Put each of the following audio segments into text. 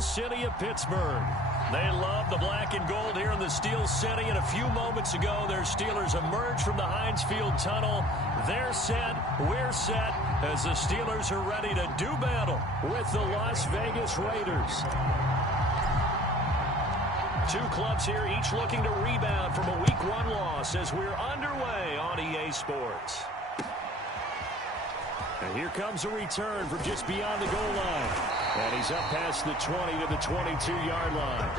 Steel City of Pittsburgh. They love the black and gold here in the Steel City, and a few moments ago, their Steelers emerged from the Heinz Field tunnel. They're set, we're set, as the Steelers are ready to do battle with the Las Vegas Raiders. Two clubs here, each looking to rebound from a Week 1 loss as we're underway on EA Sports. And here comes a return from just beyond the goal line. And he's up past the 20 to the 22-yard line.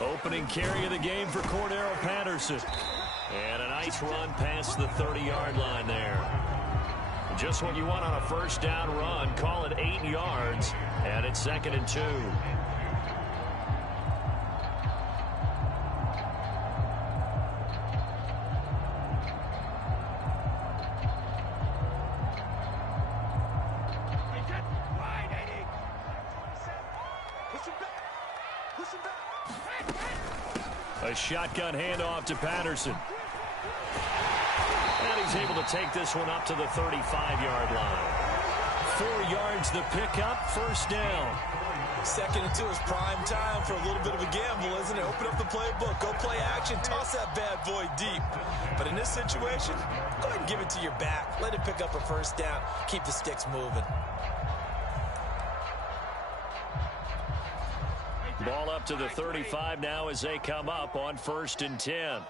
Opening carry of the game for Cordero Patterson. And a nice run past the 30-yard line there. Just what you want on a first down run. Call it 8 yards. And it's 2nd and 2. A shotgun handoff to Patterson. And he's able to take this one up to the 35-yard line. 4 yards the pickup, first down. 2nd and 2 is prime time for a little bit of a gamble, isn't it? Open up the playbook, go play action, toss that bad boy deep. But in this situation, go ahead and give it to your back. Let it pick up a first down. Keep the sticks moving. Ball up to the 35 now as they come up on 1st and 10.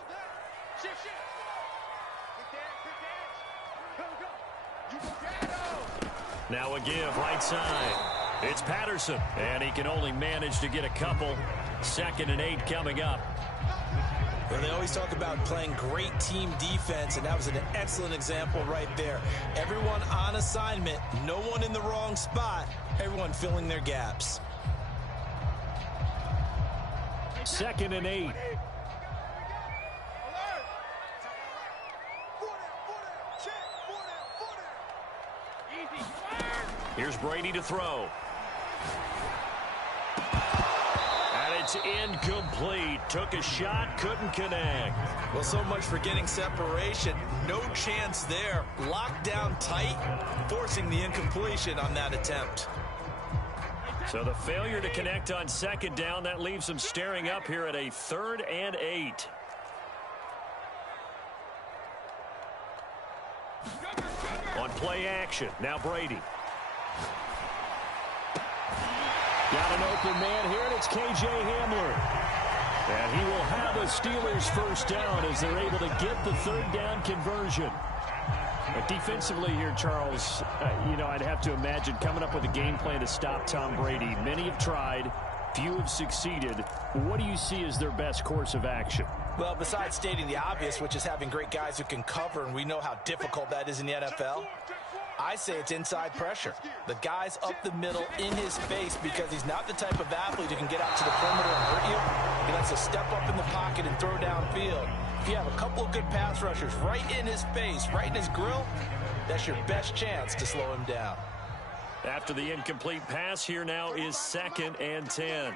Now a give right side. It's Patterson, and he can only manage to get a couple. 2nd and 8 coming up. Well, they always talk about playing great team defense, and that was an excellent example right there. Everyone on assignment, no one in the wrong spot, everyone filling their gaps. 2nd and 8. Here's Brady to throw. And it's incomplete. Took a shot, couldn't connect. Well, so much for getting separation. No chance there. Locked down tight, forcing the incompletion on that attempt. So the failure to connect on 2nd down, that leaves them staring up here at a 3rd and 8. On play action, now Brady. Got an open man here, and it's K.J. Hamler. And he will have a Steelers first down as they're able to get the 3rd down conversion. But defensively here, Charles, I'd have to imagine coming up with a game plan to stop Tom Brady. Many have tried, few have succeeded. What do you see as their best course of action? Well, besides stating the obvious, which is having great guys who can cover, and we know how difficult that is in the NFL, I say it's inside pressure. The guy's up the middle in his face because he's not the type of athlete who can get out to the perimeter and hurt you. He likes to step up in the pocket and throw downfield. If you have a couple of good pass rushers right in his face, right in his grill, that's your best chance to slow him down. After the incomplete pass, here now is 2nd and 10.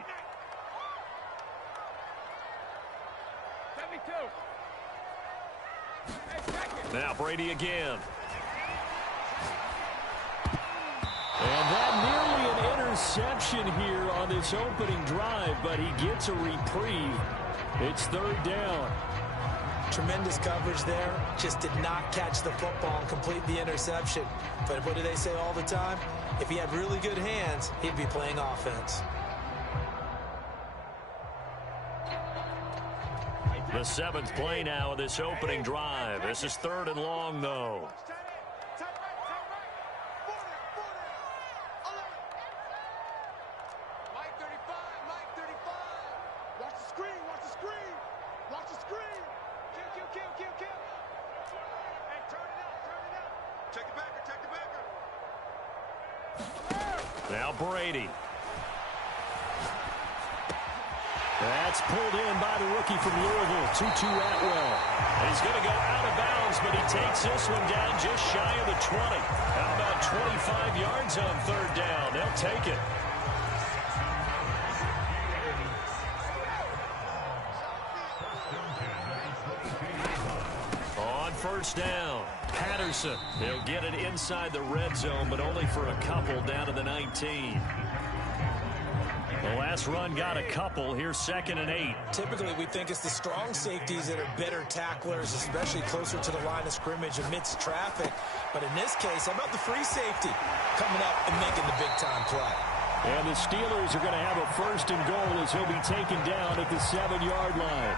Now Brady again. And that nearly an interception here on this opening drive, but he gets a reprieve. It's 3rd down. Tremendous coverage there. Just did not catch the football and complete the interception. But what do they say all the time? If he had really good hands, he'd be playing offense. The 7th play now of this opening drive. This is 3rd and long, though. Now Brady. That's pulled in by the rookie from Louisville, Tutu Atwell. He's going to go out of bounds, but he takes this one down just shy of the 20. How about 25 yards on third down? They'll take it. On first down, Patterson. They'll get it inside the red zone, but only for a couple down to the 19. The last run got a couple. Here's 2nd and 8. Typically, we think it's the strong safeties that are better tacklers, especially closer to the line of scrimmage amidst traffic. But in this case, how about the free safety coming up and making the big-time play? And the Steelers are going to have a 1st and goal as he'll be taken down at the 7-yard line.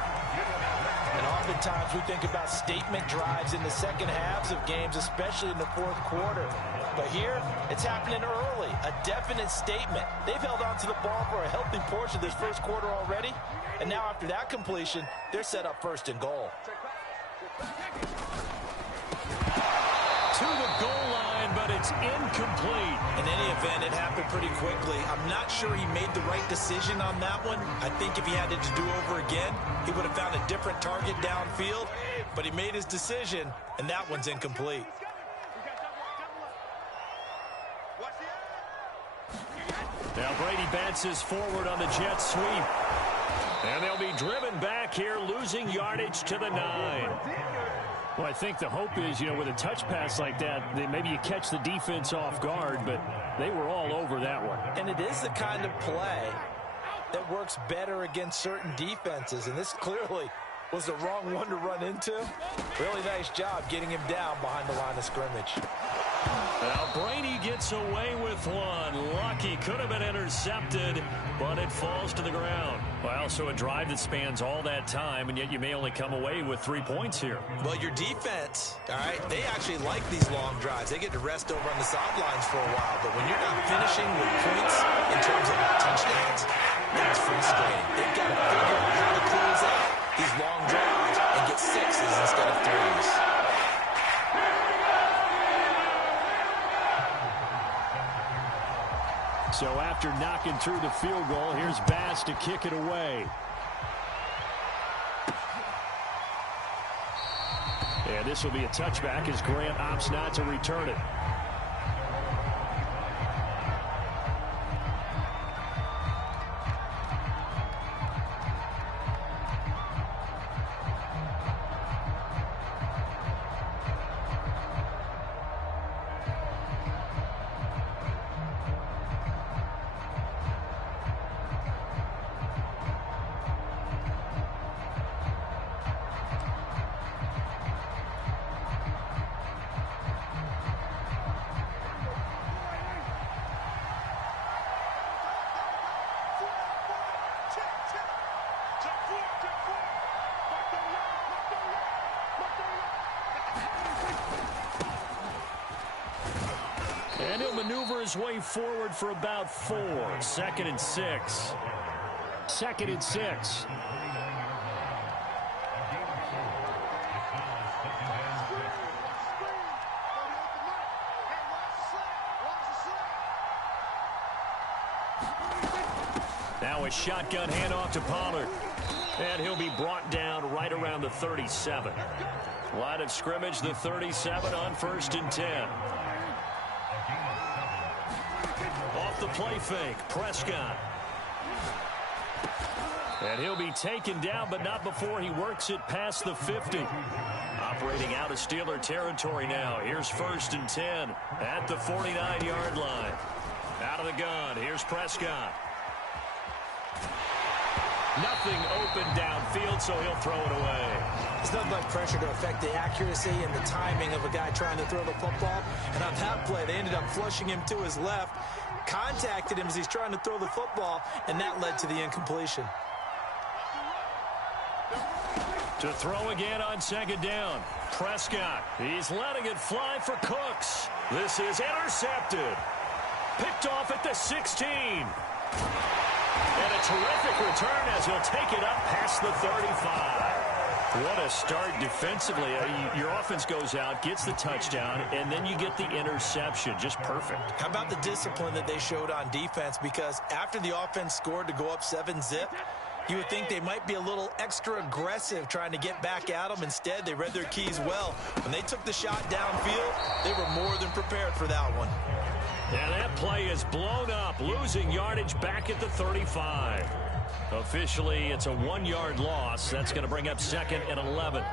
And oftentimes we think about statement drives in the second halves of games, especially in the fourth quarter. But here, it's happening early, a definite statement. They've held on to the ball for a healthy portion of this first quarter already. And now after that completion, they're set up 1st and goal. To the goal line, but it's incomplete. In any event, it happened pretty quickly. I'm not sure he made the right decision on that one. I think if he had it to do over again, he would have found a different target downfield. But he made his decision, and that one's incomplete. Now Brady bounces forward on the jet sweep. And they'll be driven back here, losing yardage to the 9. Well, I think the hope is, with a touch pass like that, maybe you catch the defense off guard, but they were all over that one. And it is the kind of play that works better against certain defenses, and this clearly was the wrong one to run into. Really nice job getting him down behind the line of scrimmage. Now Brady gets away with one. Lucky, could have been intercepted, but it falls to the ground. Well, so a drive that spans all that time, and yet you may only come away with 3 points here. Well, your defense, all right, they actually like these long drives. They get to rest over on the sidelines for a while, but when you're not finishing with points in terms of touchdowns, that's frustrating. They've got to figure out how to close out these long drives and get 6s instead of 3s. So after knocking through the field goal, here's Bass to kick it away. And this will be a touchback as Grant opts not to return it. And he'll maneuver his way forward for about 4. 2nd and 6. 2nd and 6. Now a shotgun handoff to Pollard. And he'll be brought down right around the 37. Line of scrimmage, the 37 on 1st and 10. Off the play fake, Prescott. And he'll be taken down, but not before he works it past the 50. Operating out of Steeler territory now. Here's 1st and 10 at the 49-yard line. Out of the gun, here's Prescott. Nothing open downfield, so he'll throw it away. It's nothing like pressure to affect the accuracy and the timing of a guy trying to throw the football. And on that play, they ended up flushing him to his left, contacted him as he's trying to throw the football, and that led to the incompletion. To throw again on 2nd down. Prescott, he's letting it fly for Cooks. This is intercepted. Picked off at the 16. And a terrific return as he'll take it up past the 35. What a start defensively. Your offense goes out, gets the touchdown, and then you get the interception. Just perfect. How about the discipline that they showed on defense? Because after the offense scored to go up 7-zip, You would think they might be a little extra aggressive trying to get back at them. Instead, they read their keys well. When they took the shot downfield, they were more than prepared for that one. And that play is blown up, losing yardage back at the 35. Officially, it's a 1-yard loss. That's going to bring up 2nd and 11.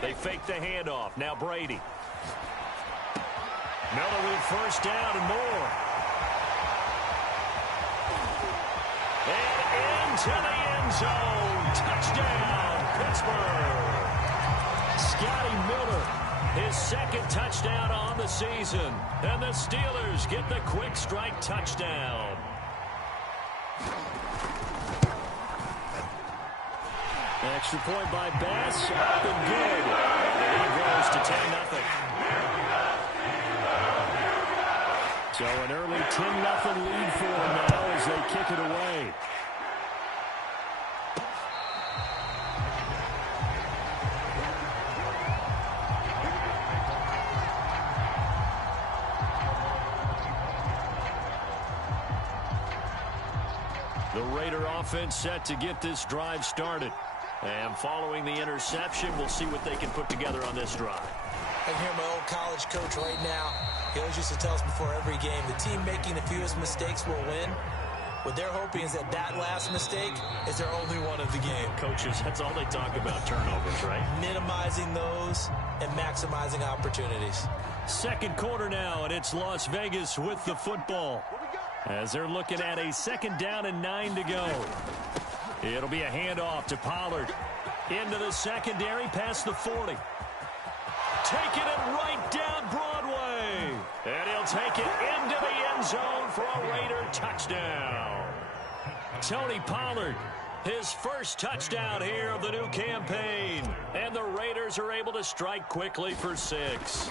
They fake the handoff. Now Brady. Miller with first down and more. And into the end zone. Touchdown, Pittsburgh. Scotty Miller, his 2nd touchdown on the season. And the Steelers get the quick strike touchdown. Extra point by Bass. Up and good. And it goes to 10-0. So an early 10-0 lead for them now as they kick it away. The Raider offense set to get this drive started. And following the interception, we'll see what they can put together on this drive. I can hear my old college coach right now. He always used to tell us before every game, the team making the fewest mistakes will win. What they're hoping is that that last mistake is their only one of the game. Coaches, that's all they talk about, turnovers, right? Minimizing those and maximizing opportunities. 2nd quarter now, and it's Las Vegas with the football. As they're looking at a 2nd down and 9 to go. It'll be a handoff to Pollard. Into the secondary, past the 40. Taking it right down Broadway. And he'll take it into the end zone for a Raider touchdown. Tony Pollard, his first touchdown here of the new campaign. And the Raiders are able to strike quickly for 6.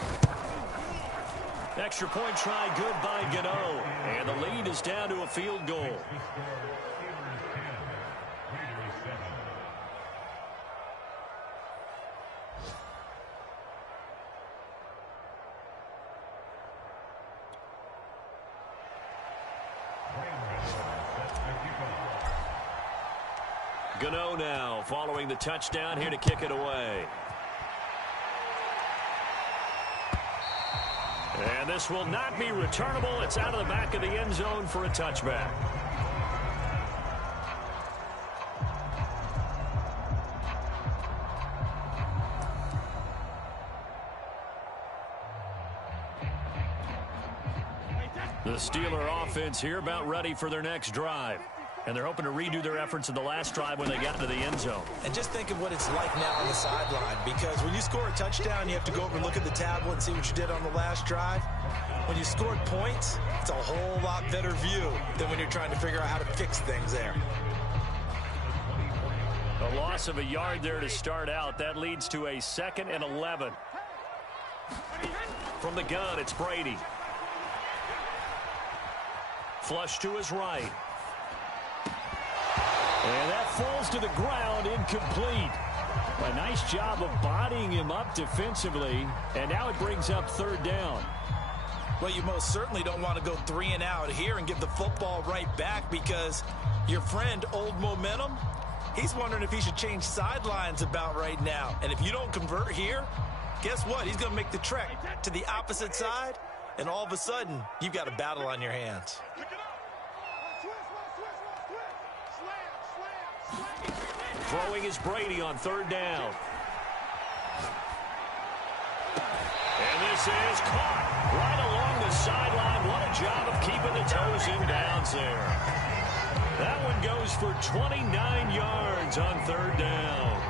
Extra point try good by Gano. And the lead is down to a field goal. Gano now following the touchdown here to kick it away. And this will not be returnable. It's out of the back of the end zone for a touchback. The Steeler offense here about ready for their next drive. And they're hoping to redo their efforts in the last drive when they got to the end zone. And just think of what it's like now on the sideline. Because when you score a touchdown, you have to go over and look at the tablet and see what you did on the last drive. When you scored points, it's a whole lot better view than when you're trying to figure out how to fix things there. A loss of a yard there to start out. That leads to a 2nd and 11. From the gun, it's Brady. Flush to his right. And that falls to the ground, incomplete. A nice job of bodying him up defensively. And now it brings up 3rd down. Well, you most certainly don't want to go 3 and out here and give the football right back, because your friend, Old Momentum, he's wondering if he should change sidelines about right now. And if you don't convert here, guess what? He's going to make the trek to the opposite side, and all of a sudden, you've got a battle on your hands. Throwing is Brady on 3rd down. And this is caught right along the sideline. What a job of keeping the toes in bounds there. That one goes for 29 yards on 3rd down.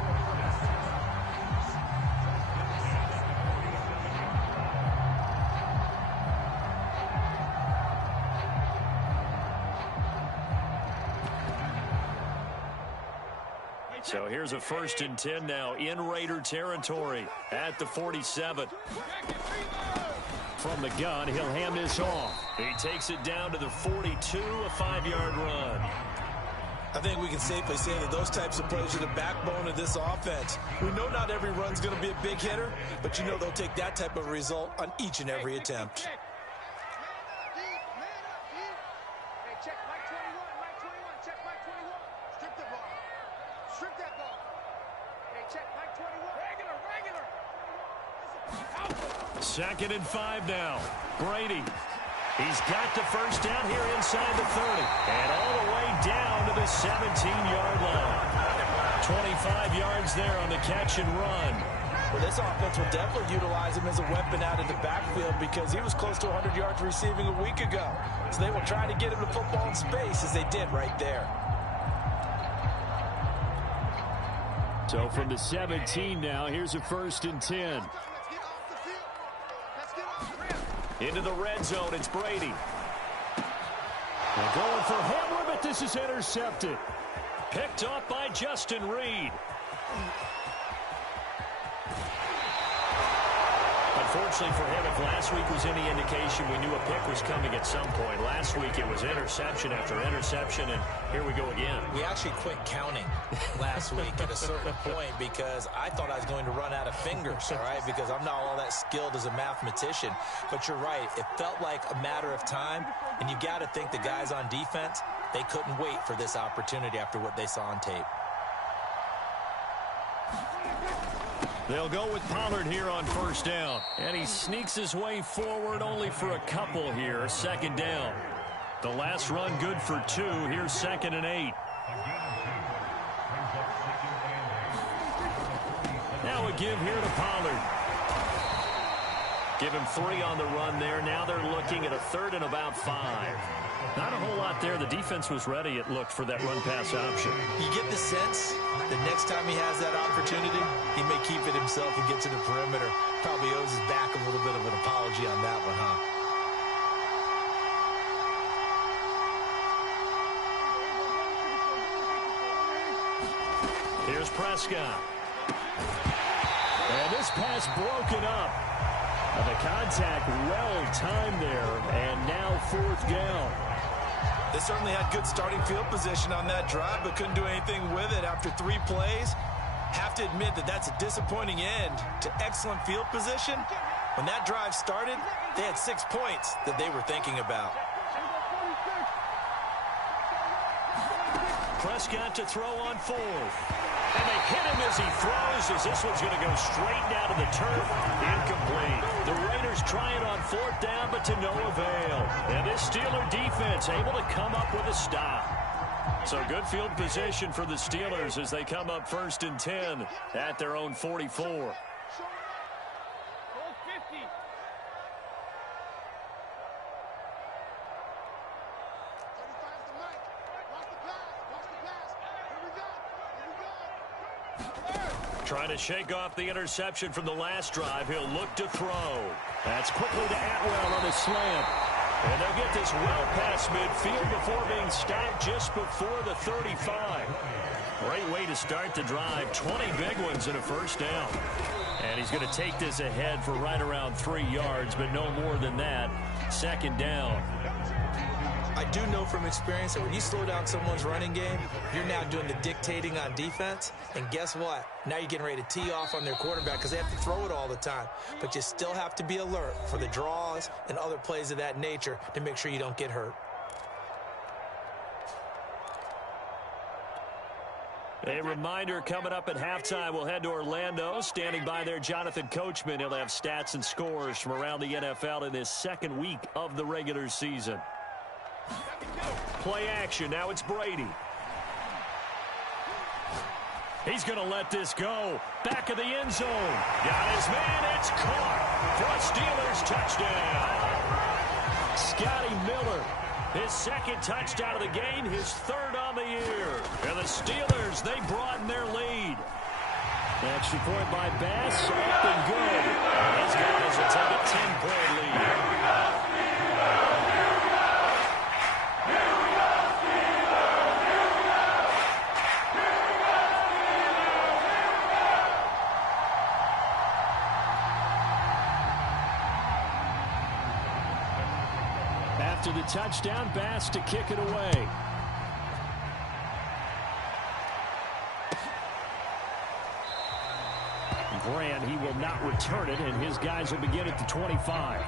So here's a 1st and 10 now in Raider territory at the 47. From the gun, he'll hand this off. He takes it down to the 42, a 5-yard run. I think we can safely say that those types of plays are the backbone of this offense. We know not every run's going to be a big hitter, but you know they'll take that type of result on each and every attempt. check Mike 21, Mike 21, check Mike 21. Strip the ball. Strip that ball. Hey, check Mike 21. Regular. 2nd and 5 now. Brady. He's got the first down here inside the 30. And all the way down to the 17-yard line. 25 yards there on the catch and run. Well, this offense will definitely utilize him as a weapon out of the backfield because he was close to 100 yards receiving a week ago. So they will try to get him the football in space as they did right there. So from the 17 now, here's a 1st and 10. Into the red zone, it's Brady. They're going for Hamler, but this is intercepted. Picked off by Justin Reed. Unfortunately for him, if last week was any indication, we knew a pick was coming at some point. Last week it was interception after interception, and here we go again. We actually quit counting last week at a certain point because I thought I was going to run out of fingers, all right, because I'm not all that skilled as a mathematician. But you're right. It felt like a matter of time, and you got to think the guys on defense, they couldn't wait for this opportunity after what they saw on tape. They'll go with Pollard here on 1st down. And he sneaks his way forward only for a couple here. 2nd down. The last run good for 2. Here's 2nd and 8. Now a give here to Pollard. Give him 3 on the run there. Now they're looking at a 3rd and about 5. Not a whole lot there. The defense was ready, it looked, for that run-pass option. You get the sense that next time he has that opportunity, he may keep it himself and get to the perimeter. Probably owes his back a little bit of an apology on that one, huh? Here's Prescott. And this pass broken up. And the contact well-timed there. And now 4th down. They certainly had good starting field position on that drive, but couldn't do anything with it after 3 plays. Have to admit that that's a disappointing end to excellent field position. When that drive started, they had 6 points that they were thinking about. Prescott to throw on 4th. And they hit him as he throws, as this one's going to go straight down to the turf. Incomplete. The Raiders trying on 4th down, but to no avail. And this Steeler defense able to come up with a stop. So good field position for the Steelers as they come up 1st and 10 at their own 44. Trying to shake off the interception from the last drive. He'll look to throw. That's quickly to Atwell on the slant. And they'll get this well past midfield before being stopped just before the 35. Great way to start the drive. 20 big ones and a 1st down. And he's going to take this ahead for right around 3 yards, but no more than that. 2nd down. I do know from experience that when you slow down someone's running game, you're now doing the dictating on defense. And guess what? Now you're getting ready to tee off on their quarterback because they have to throw it all the time. But you still have to be alert for the draws and other plays of that nature to make sure you don't get hurt. A reminder coming up at halftime, we'll head to Orlando. Standing by there, Jonathan Coachman. He'll have stats and scores from around the NFL in this 2nd week of the regular season. Play action. Now it's Brady. He's going to let this go. Back of the end zone. Got his man. It's caught for a Steelers touchdown. Scotty Miller. His 2nd touchdown of the game. His 3rd on the year. And the Steelers, they broaden their lead. Extra point by Bass. Up and good. These guys will take a 10-point lead. After the touchdown, Bass to kick it away. Grant, he will not return it, and his guys will begin at the 25.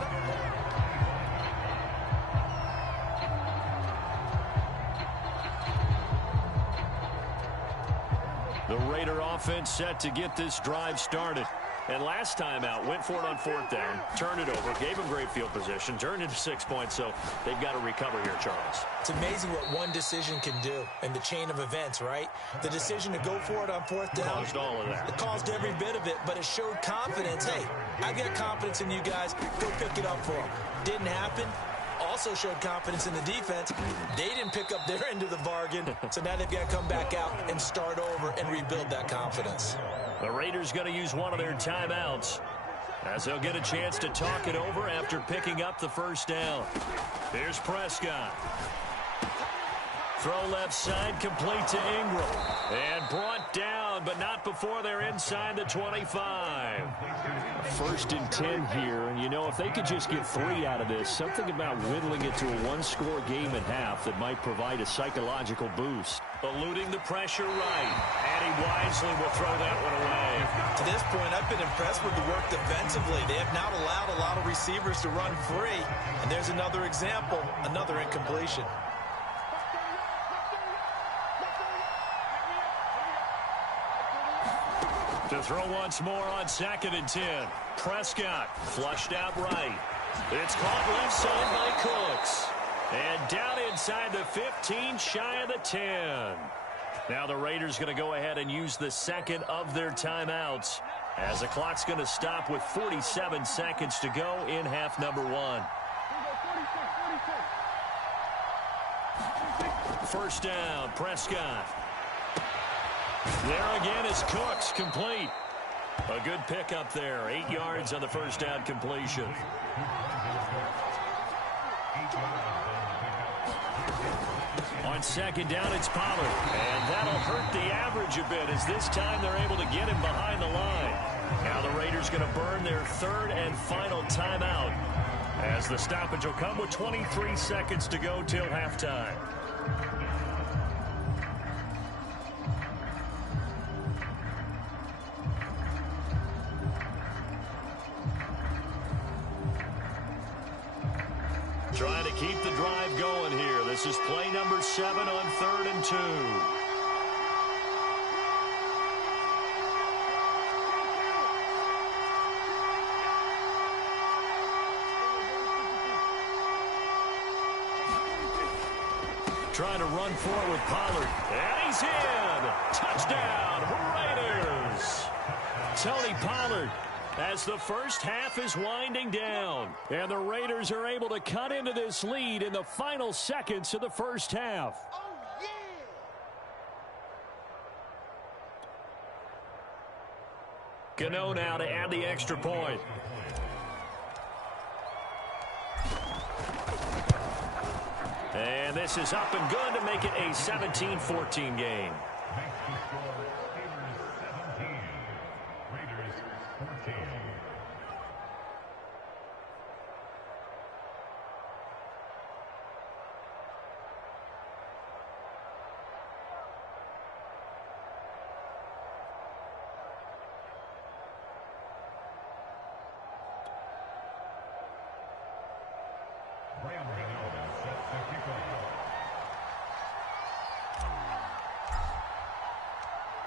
The Raider offense set to get this drive started. And last time out, went for it on 4th down, turned it over, gave them great field position, turned into 6 points, so they've got to recover here, Charles. It's amazing what one decision can do in the chain of events, right? The decision to go for it on 4th down. Caused all of that. It caused every bit of it, but it showed confidence. Hey, I've got confidence in you guys. Go pick it up for them. Didn't happen. Also showed confidence in the defense. They didn't pick up their end of the bargain, so now they've got to come back out and start over and rebuild that confidence. The Raiders going to use one of their timeouts as they'll get a chance to talk it over after picking up the first down. Here's Prescott. Throw left side, complete to Ingram. And brought down, but not before they're inside the 25. 1st and 10 here, and you know, if they could just get 3 out of this, something about whittling it to a one-score game at half that might provide a psychological boost. Eluding the pressure right, and he wisely will throw that one away. To this point, I've been impressed with the work defensively. They have not allowed a lot of receivers to run free, and there's another example, another incompletion. To throw once more on 2nd and 10. Prescott flushed out right. It's caught left side by Cooks. And down inside the 15, shy of the 10. Now the Raiders going to go ahead and use the 2nd of their timeouts as the clock's going to stop with 47 seconds to go in half number 1. 1st down, Prescott. There again is Cooks, complete. A good pickup there, 8 yards on the 1st down completion. On 2nd down, it's Pollard. And that'll hurt the average a bit as this time they're able to get him behind the line. Now the Raiders going to burn their 3rd and final timeout as the stoppage will come with 23 seconds to go till halftime. Trying to keep the drive going here. This is play number 7 on 3rd and 2. Trying to run forward with Pollard. And he's in. Touchdown, Raiders. Tony Pollard, as the first half is winding down. And the Raiders are able to cut into this lead in the final seconds of the first half. Oh, yeah! Gano now to add the extra point. And this is up and good to make it a 17-14 game.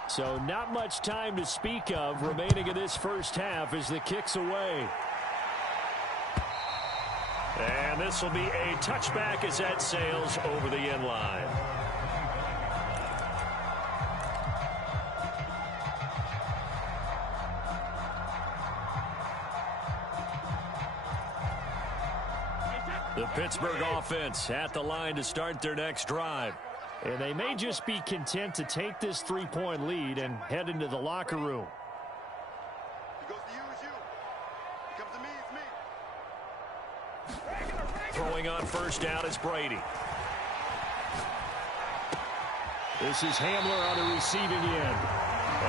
So not much time to speak of remaining in this first half as the kick's away. And this will be a touchback as that sails over the end line. The Pittsburgh offense at the line to start their next drive. And they may just be content to take this 3-point lead and head into the locker room. He goes to you, it's you. He comes to me, it's me. Throwing on 1st down is Brady. This is Hamler on the receiving end.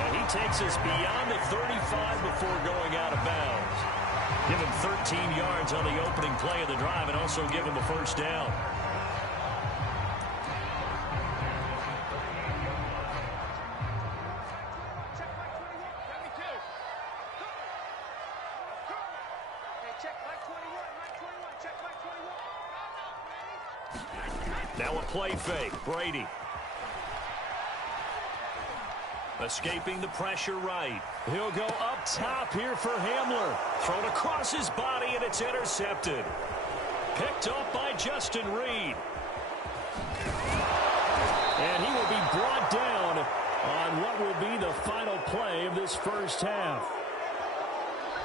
And he takes us beyond the 35 before going out of bounds. Give him 13 yards on the opening play of the drive and also give him a 1st down. Now a play fake. Brady. Escaping the pressure right. He'll go up top here for Hamler. Thrown across his body, and it's intercepted. Picked up by Justin Reed. And he will be brought down on what will be the final play of this first half.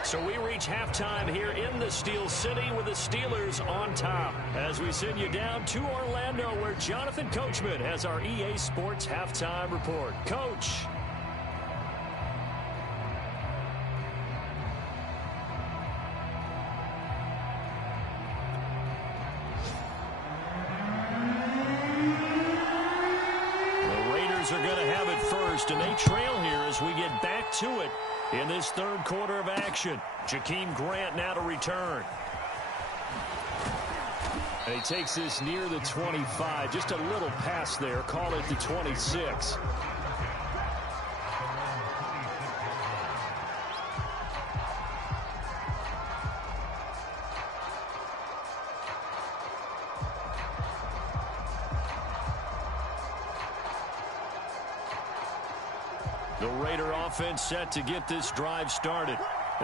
So we reach halftime here in the Steel City with the Steelers on top. As we send you down to Orlando, where Jonathan Coachman has our EA Sports halftime report. Coach. The Raiders are going to have it first, and they trail here as we get back to it in this third quarter of action. Jakeem Grant now to return. And he takes this near the 25. Just a little pass there. Call it the 26. The Raider offense set to get this drive started.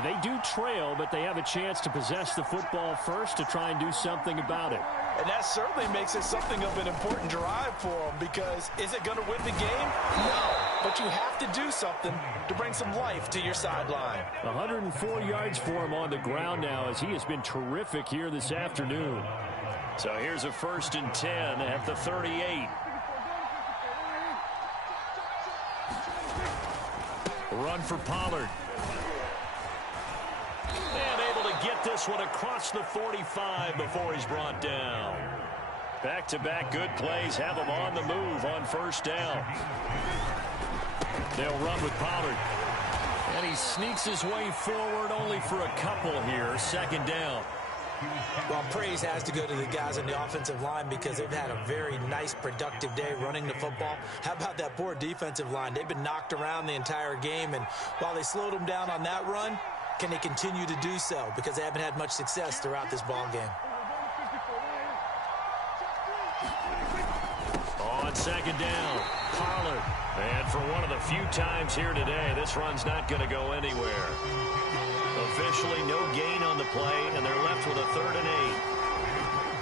They do trail, but they have a chance to possess the football first to try and do something about it. And that certainly makes it something of an important drive for them, because is it going to win the game? No, but you have to do something to bring some life to your sideline. 104 yards for him on the ground now, as he has been terrific here this afternoon. So here's a 1st and 10 at the 38. Run for Pollard. And able to get this one across the 45 before he's brought down. Back-to-back good plays have him on the move on first down. They'll run with Pollard. And he sneaks his way forward only for a couple here. 2nd down. Well, praise has to go to the guys on the offensive line, because they've had a very nice, productive day running the football. How about that poor defensive line? They've been knocked around the entire game, and while they slowed them down on that run, can they continue to do so? Because they haven't had much success throughout this ball game. On 2nd down, Pollard. And for one of the few times here today, this run's not going to go anywhere. Officially no gain on the play, and they're left with a 3rd and 8.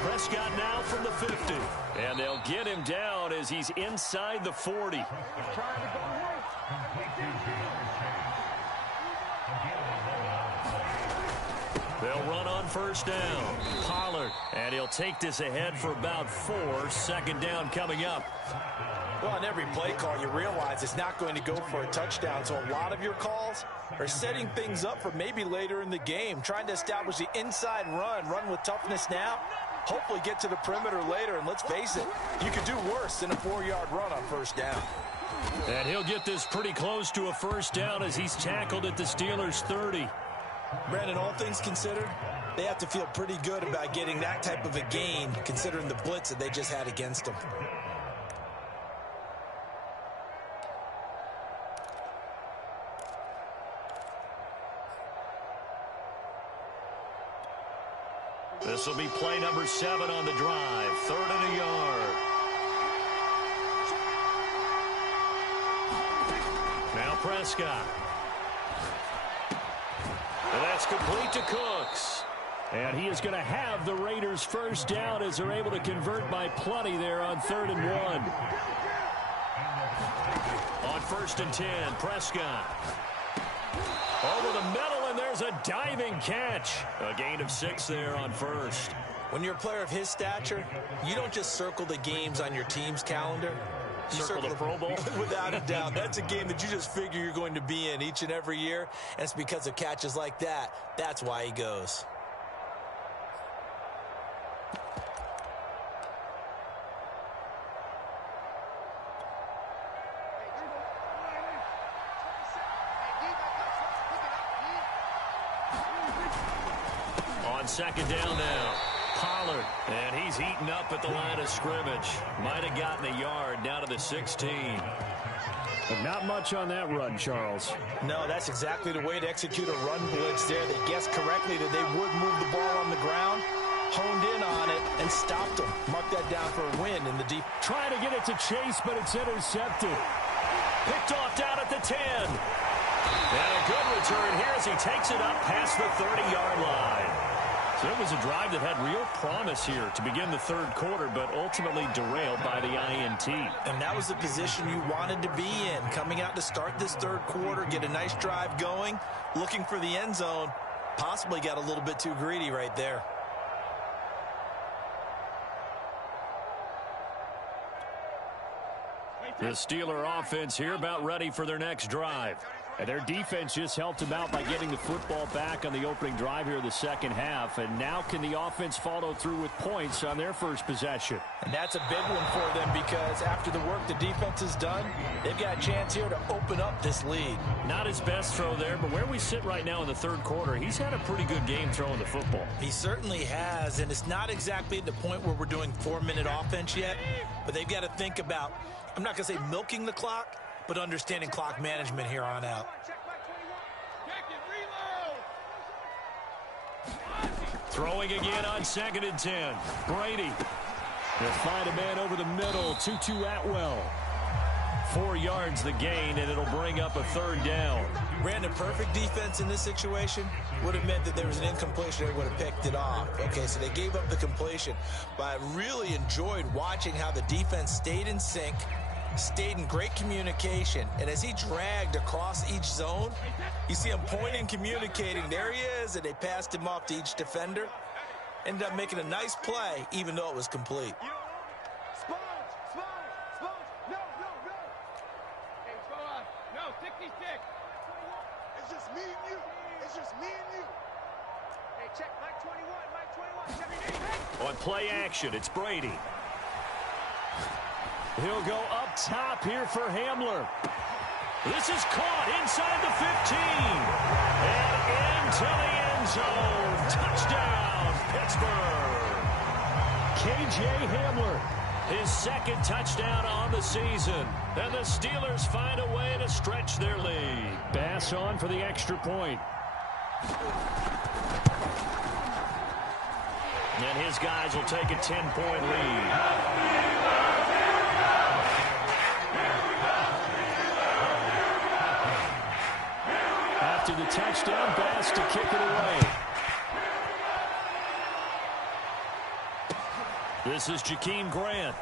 Prescott now from the 50. And they'll get him down as he's inside the 40. They'll run on first down. Pollard. And he'll take this ahead for about 4. 2nd down coming up. Well, on every play call, you realize it's not going to go for a touchdown. So a lot of your calls are setting things up for maybe later in the game, trying to establish the inside run with toughness now, hopefully get to the perimeter later. And let's face it, you could do worse than a 4-yard run on first down. And he'll get this pretty close to a first down as he's tackled at the Steelers' 30. Brandon, all things considered, they have to feel pretty good about getting that type of a gain, considering the blitz that they just had against them. This will be play number 7 on the drive. 3rd and a yard. Now Prescott. And that's complete to Cooks. And he is going to have the Raiders first down as they're able to convert by plenty there on 3rd and 1. On 1st and 10, Prescott. Over the middle, and there's a diving catch. A gain of 6 there on 1st. When you're a player of his stature, you don't just circle the games on your team's calendar. You circle the Pro Bowl? Without a doubt. That's a game that you just figure you're going to be in each and every year. And it's because of catches like that. That's why he goes. On 2nd down now, Pollard, and he's eaten up at the line of scrimmage. Might have gotten a yard down to the 16. But not much on that run, Charles. No, that's exactly the way to execute a run blitz there. They guessed correctly that they would move the ball on the ground, honed in on it, and stopped them. Mark that down for a win in the deep. Trying to get it to Chase, but it's intercepted. Picked off down at the 10. And a good return here as he takes it up past the 30-yard line. So it was a drive that had real promise here to begin the third quarter, but ultimately derailed by the INT. And that was the position you wanted to be in, coming out to start this third quarter, get a nice drive going, looking for the end zone. Possibly got a little bit too greedy right there. The Steeler offense here about ready for their next drive. And their defense just helped them out by getting the football back on the opening drive here in the second half. And now can the offense follow through with points on their first possession? And that's a big one for them because after the work the defense has done, they've got a chance here to open up this lead. Not his best throw there, but where we sit right now in the third quarter, he's had a pretty good game throwing the football. He certainly has, and it's not exactly at the point where we're doing 4-minute offense yet, but they've got to think about, I'm not going to say milking the clock, but understanding clock management here on out. Throwing again on 2nd and 10. Brady. They'll find a man over the middle. 2-2 Atwell. 4 yards the gain, and it'll bring up a third down. Ran a perfect defense in this situation. Would have meant that there was an incompletion. They would have picked it off. Okay, so they gave up the completion. But I really enjoyed watching how the defense stayed in sync, stayed in great communication, and as he dragged across each zone, you see him pointing, communicating. There he is, and they passed him off to each defender. Ended up making a nice play, even though it was complete. It's just me and you. It's just me and you. Hey, check Mike 21. Mike 21. On play action, it's Brady. He'll go up top here for Hamler. This is caught inside the 15. And into the end zone. Touchdown, Pittsburgh. KJ Hamler, his second touchdown on the season. And the Steelers find a way to stretch their lead. Bass on for the extra point. And his guys will take a 10-point lead. After the touchdown, Bass to kick it away. This is Jakeem Grant.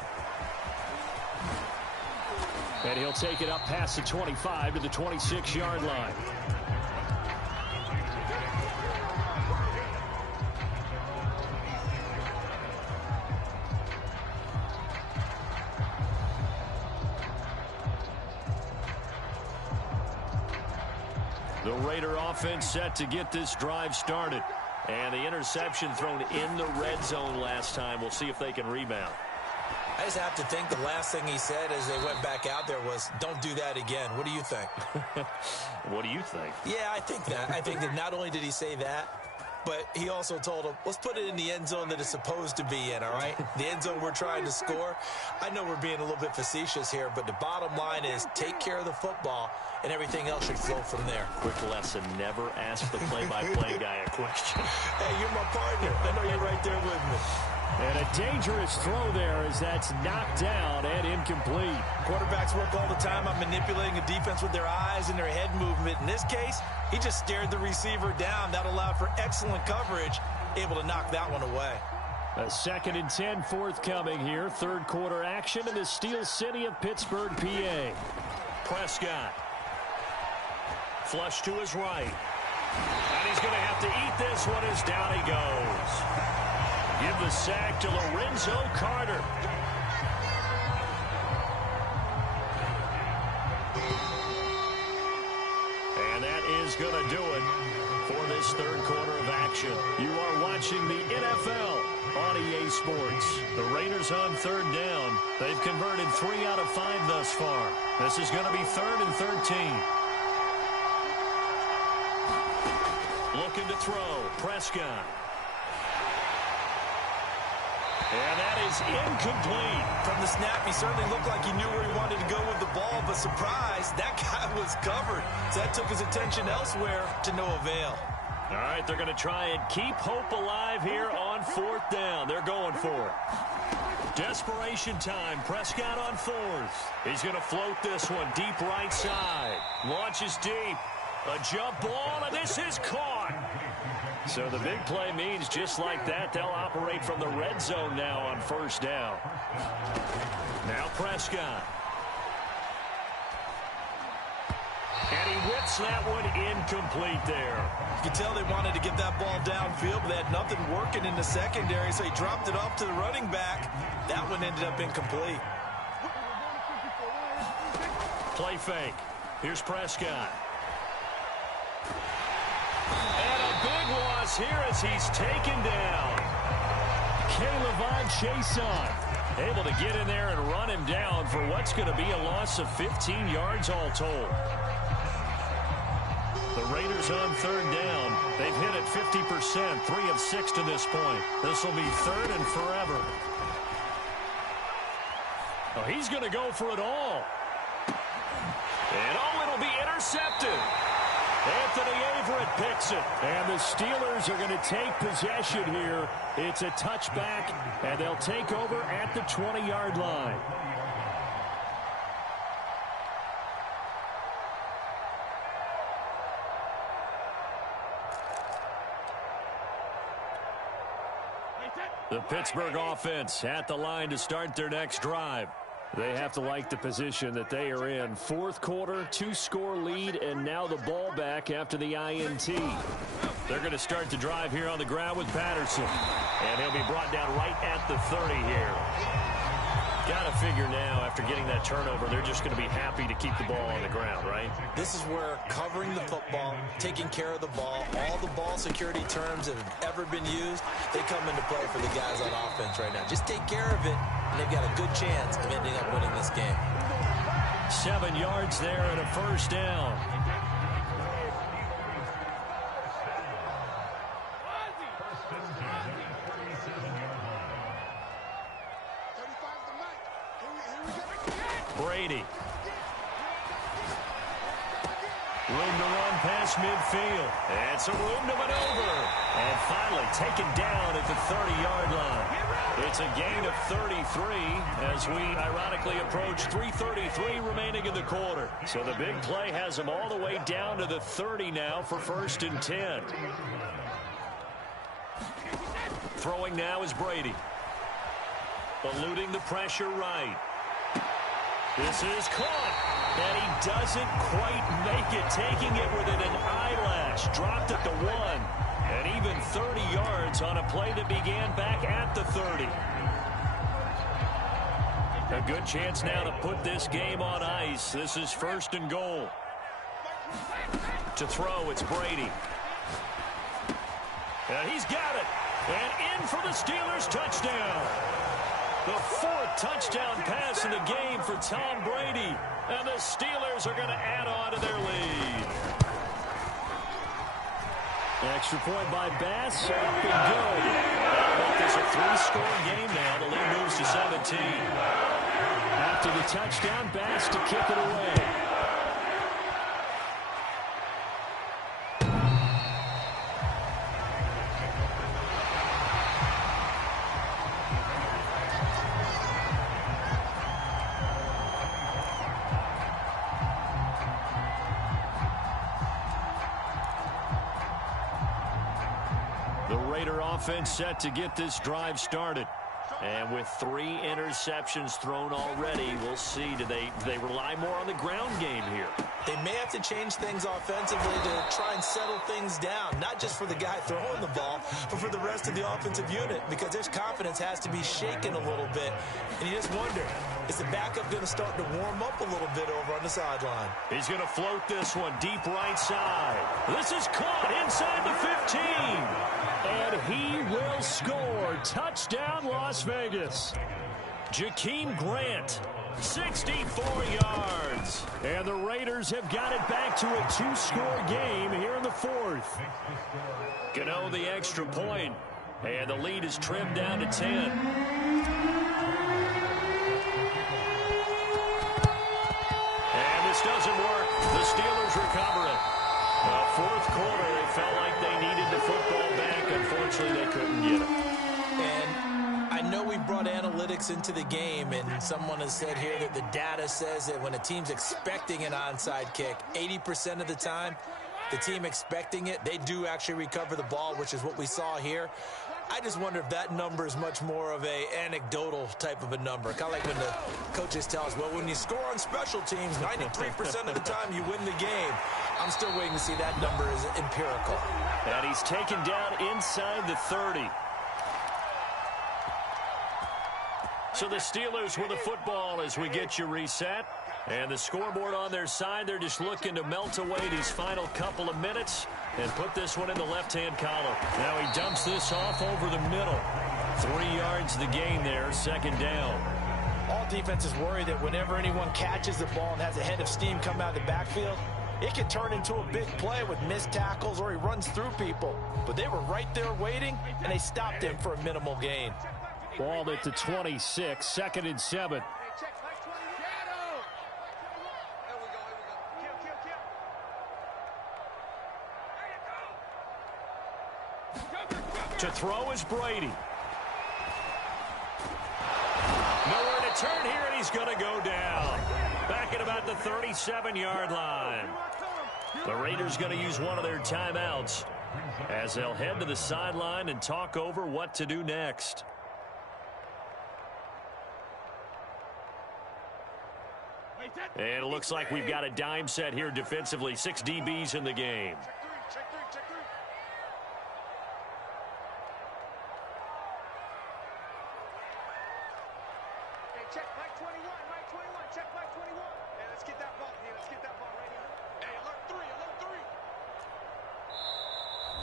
And he'll take it up past the 25 to the 26-yard line. The Raider offense set to get this drive started. And the interception thrown in the red zone last time. We'll see if they can rebound. I just have to think the last thing he said as they went back out there was, don't do that again. What do you think? What do you think? Yeah, I think that. I think that not only did he say that, but he also told him, let's put it in the end zone that it's supposed to be in, all right? The end zone we're trying to score. I know we're being a little bit facetious here, but the bottom line is take care of the football, and everything else should flow from there. Quick lesson, never ask the play-by-play guy a question. Hey, you're my partner. I know you're right there with me. And a dangerous throw there as that's knocked down and incomplete. Quarterbacks work all the time on manipulating a defense with their eyes and their head movement. In this case, he just stared the receiver down. That allowed for excellent coverage, able to knock that one away. A 2nd and 10 forthcoming here. Third quarter action in the Steel City of Pittsburgh, PA. Prescott. Flush to his right. And he's going to have to eat this one as down he goes. Give the sack to Lorenzo Carter. And that is going to do it for this third quarter of action. You are watching the NFL on EA Sports. The Raiders on third down. They've converted 3 out of 5 thus far. This is going to be 3rd and 13. Looking to throw. Prescott. And that is incomplete. From the snap, he certainly looked like he knew where he wanted to go with the ball, but surprise, that guy was covered. So that took his attention elsewhere to no avail. All right, they're going to try and keep hope alive here on 4th down. They're going for it. Desperation time. Prescott on fourth. He's going to float this one deep right side. Launches deep. A jump ball, and this is caught. So the big play means just like that, they'll operate from the red zone now on first down. Now Prescott. And he whips that one incomplete there. You can tell they wanted to get that ball downfield, but they had nothing working in the secondary, so he dropped it off to the running back. That one ended up incomplete. Play fake. Here's Prescott. And a big loss here as he's taken down. K'Lavon Chaisson able to get in there and run him down for what's going to be a loss of 15 yards all told. The Raiders on third down. They've hit it 50%, 3 of 6 to this point. This will be third and forever. Oh, he's going to go for it all. And it'll be intercepted. Anthony Averett picks it. And the Steelers are going to take possession here. It's a touchback, and they'll take over at the 20-yard line. The Pittsburgh offense at the line to start their next drive. They have to like the position that they are in. Fourth quarter, 2-score lead, and now the ball back after the INT. They're going to start the drive here on the ground with Patterson. And he'll be brought down right at the 30 here. Got to figure now, after getting that turnover, they're just going to be happy to keep the ball on the ground, right? This is where covering the football, taking care of the ball, all the ball security terms that have ever been used, they come into play for the guys on offense right now. Just take care of it, and they've got a good chance of ending up winning this game. 7 yards there and a first down. Brady. Room to run past midfield. And some room to maneuver. And finally taken down at the 30-yard line. It's a gain of 33 as we ironically approach 3:33 remaining in the quarter. So the big play has them all the way down to the 30 now for 1st and 10. Throwing now is Brady. Eluding the pressure right. This is caught, and he doesn't quite make it, taking it within an eyelash. Dropped at the 1, and even 30 yards on a play that began back at the 30. A good chance now to put this game on ice. This is 1st and goal. To throw, it's Brady. And he's got it, and in for the Steelers touchdown. The 4th touchdown pass in the game for Tom Brady. And the Steelers are going to add on to their lead. Extra point by Bass. Up and good. That'll make this a 3-score game now. The lead moves to 17. After the touchdown, Bass to kick it away. Offense set to get this drive started. And with 3 interceptions thrown already, we'll see. Do they rely more on the ground game here? They may have to change things offensively to try and settle things down, not just for the guy throwing the ball, but for the rest of the offensive unit, because their confidence has to be shaken a little bit. And you just wonder, is the backup going to start to warm up a little bit over on the sideline? He's going to float this one deep right side. This is caught inside the 15. And he will score. Touchdown, Las Vegas. Jakeem Grant, 64 yards. And the Raiders have got it back to a 2-score game here in the 4th. Gano the extra point, and the lead is trimmed down to 10. And this doesn't work. The Steelers recover it. 4th quarter, they felt like they needed the football back. Unfortunately, they couldn't get it. And I know we've brought analytics into the game, and someone has said here that the data says that when a team's expecting an onside kick, 80% of the time, the team expecting it, they do actually recover the ball, which is what we saw here. I just wonder if that number is much more of a anecdotal type of a number. Kind of like when the coaches tell us, well, when you score on special teams, 93% of the time you win the game. I'm still waiting to see that number is empirical. And he's taken down inside the 30. So the Steelers with the football as we get you reset. And the scoreboard on their side, they're just looking to melt away these final couple of minutes and put this one in the left-hand column. Now he dumps this off over the middle. 3 yards the gain there, second down. All defenses worry that whenever anyone catches the ball and has a head of steam come out of the backfield, it can turn into a big play with missed tackles or he runs through people. But they were right there waiting, and they stopped him for a minimal gain. Ball at the 26, 2nd and 7. To throw is Brady. Nowhere to turn here, and he's going to go down. Back at about the 37-yard line. The Raiders going to use one of their timeouts as they'll head to the sideline and talk over what to do next. And it looks like we've got a dime set here defensively. 6 DBs in the game. Check Mike 21, Mike 21, check Mike 21. Hey, let's get that ball here. Let's get that ball right here. Hey, alert 3, alert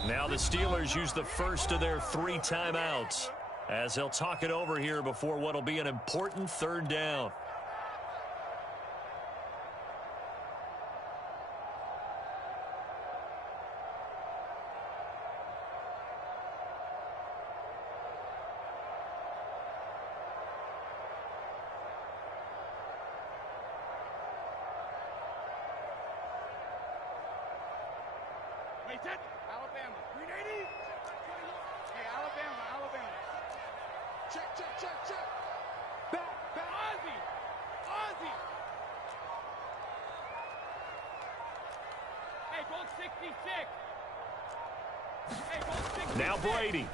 3. Now the Steelers use the first of their 3 timeouts as they'll talk it over here before what will be an important 3rd down. Alabama, 380. Hey, Alabama. Check. Back. Ozzy. Hey, goal 66. Now Brady.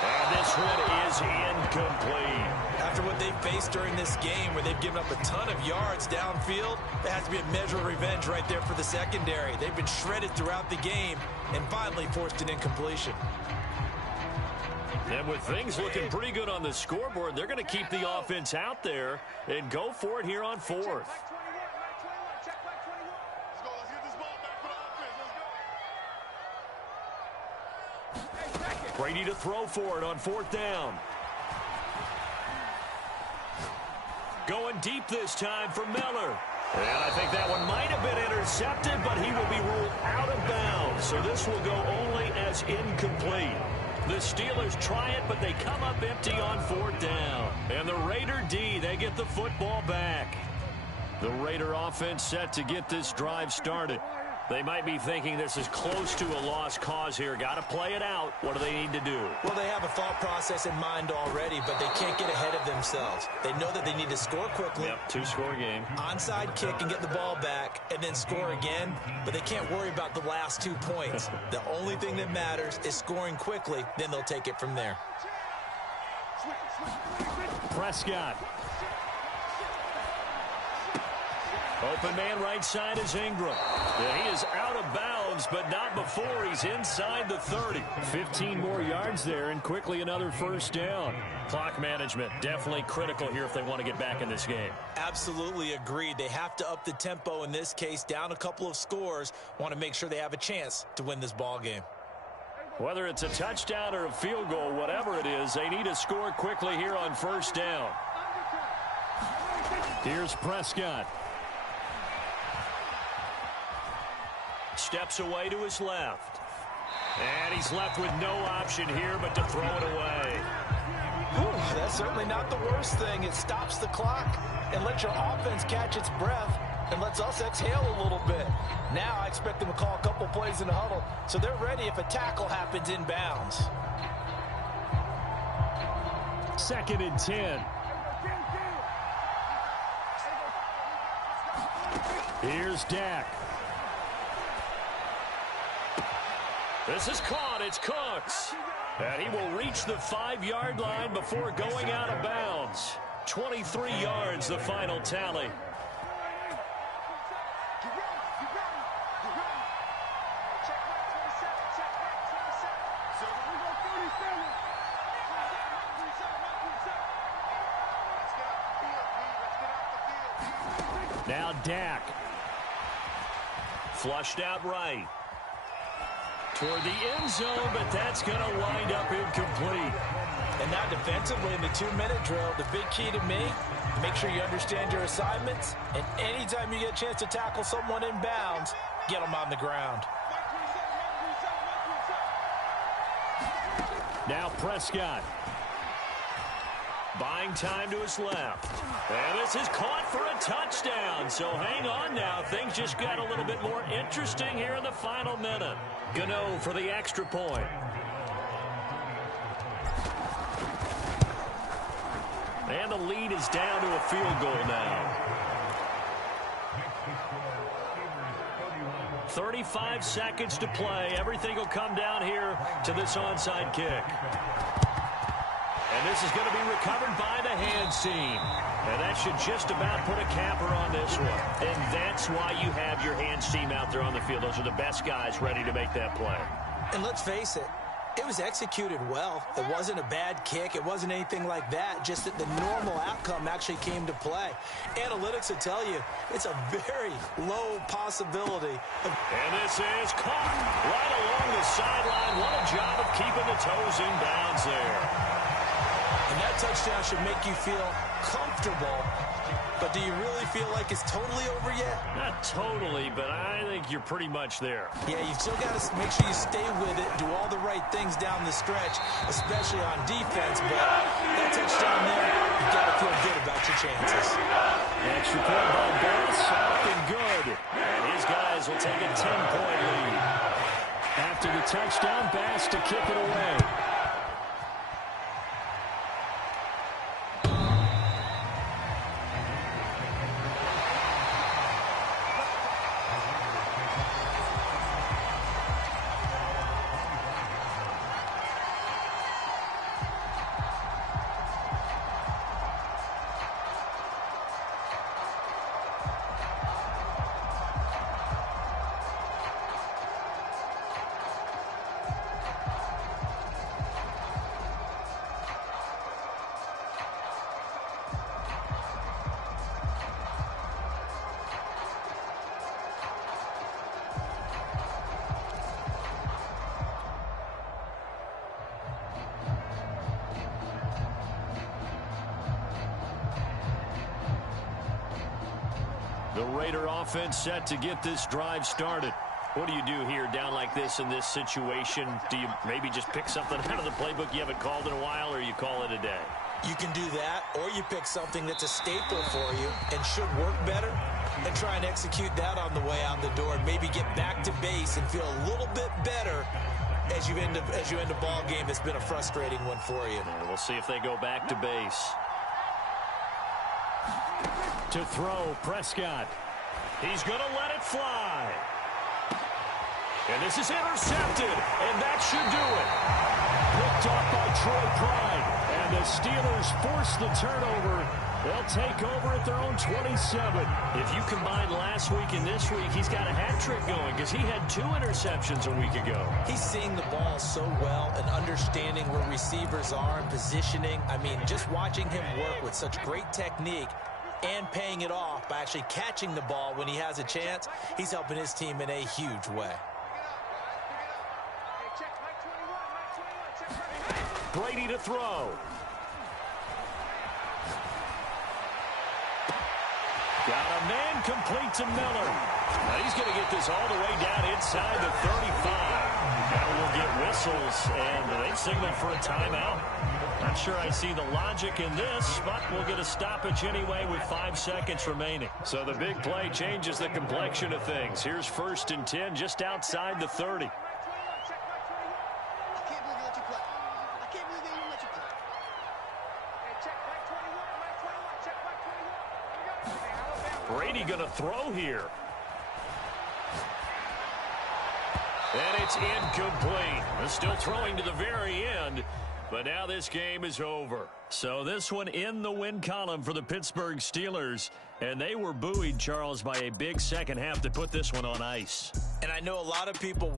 And this one is incomplete. After what they faced during this game where they've given up a ton of yards downfield, there has to be a measure of revenge right there for the secondary. They've been shredded throughout the game and finally forced an incompletion. And with things looking pretty good on the scoreboard, they're going to keep the offense out there and go for it here on 4th. Mike 21, check Mike 21. Let's go, let's get this ball back for the offense, let's go. Hey, second. Brady to throw for it on 4th down. Going deep this time for Miller. And I think that one might have been intercepted, but he will be ruled out of bounds. So this will go only as incomplete. The Steelers try it, but they come up empty on 4th down. And the Raider D, they get the football back. The Raider offense set to get this drive started. They might be thinking this is close to a lost cause here. Got to play it out. What do they need to do? Well, they have a thought process in mind already, but they can't get ahead of themselves. They know that they need to score quickly. Yep, 2-score game. Onside kick and get the ball back and then score again, but they can't worry about the last 2 points. The only thing that matters is scoring quickly, then they'll take it from there. Prescott. Open man right side is Ingram. Yeah, he is out of bounds, but not before he's inside the 30. 15 more yards there, and quickly another 1st down. Clock management, definitely critical here if they want to get back in this game. Absolutely agreed. They have to up the tempo in this case, down a couple of scores. Want to make sure they have a chance to win this ball game. Whether it's a touchdown or a field goal, whatever it is, they need to score quickly here on 1st down. Here's Prescott. Steps away to his left. And he's left with no option here but to throw it away. That's certainly not the worst thing. It stops the clock and lets your offense catch its breath. and lets us exhale a little bit. Now I expect them to call a couple plays in the huddle, so they're ready if a tackle happens inbounds. 2nd and 10. Here's Dak. This is caught. It's Cooks. And he will reach the 5-yard line before going out of bounds. 23 yards, the final tally. Now Dak. Flushed out right. Toward the end zone, but that's going to wind up incomplete. And now defensively in the 2-minute drill, the big key to me, make sure you understand your assignments. And anytime you get a chance to tackle someone in bounds, get them on the ground. Now Prescott. Buying time to his left. And this is caught for a touchdown. So hang on now. Things just got a little bit more interesting here in the final minute. Gano for the extra point. And the lead is down to a field goal now. 35 seconds to play. Everything will come down here to this onside kick. And this is going to be recovered by the hands team. And that should just about put a capper on this one. And that's why you have your hands team out there on the field. Those are the best guys ready to make that play. And let's face it, it was executed well. It wasn't a bad kick. It wasn't anything like that. Just that the normal outcome actually came to play. Analytics will tell you it's a very low possibility. And this is caught right along the sideline. What a job of keeping the toes in bounds there. And that touchdown should make you feel comfortable. But do you really feel like it's totally over yet? Not totally, but I think you're pretty much there. Yeah, you've still got to make sure you stay with it, do all the right things down the stretch, especially on defense. But that touchdown there, you've got to feel good about your chances. Extra point by Bass, up and good. And his guys will take a 10-point lead. After the touchdown, Bass to kick it away. The Raider offense set to get this drive started. What do you do here down like this in this situation? Do you maybe just pick something out of the playbook you haven't called in a while, or you call it a day? You can do that, or you pick something that's a staple for you and should work better and try and execute that on the way out the door and maybe get back to base and feel a little bit better as you end a ball game that's been a frustrating one for you. And we'll see if they go back to base. To throw, Prescott. He's going to let it fly. And this is intercepted, and that should do it. Picked off by Troy Pride, and the Steelers force the turnover. They'll take over at their own 27. If you combine last week and this week, he's got a hat trick going because he had 2 interceptions a week ago. He's seeing the ball so well and understanding where receivers are and positioning. I mean, just watching him work with such great technique and paying it off by actually catching the ball when he has a chance, he's helping his team in a huge way. Brady to throw. Got a man complete to Miller. Now he's going to get this all the way down inside the 35. Now we'll get whistles, and they signal for a timeout. Not sure I see the logic in this, but we'll get a stoppage anyway with 5 seconds remaining. So the big play changes the complexion of things. Here's 1st and 10 just outside the 30. I can't believe they let you play. I can't believe they even let you play. Hey, check Mike 21, check Mike 21. Here we go. Hey, Alabama. Brady going to throw here. And it's incomplete. They're still throwing to the very end, but now this game is over. So this one in the win column for the Pittsburgh Steelers, and they were buoyed, Charles, by a big second half to put this one on ice. And I know a lot of people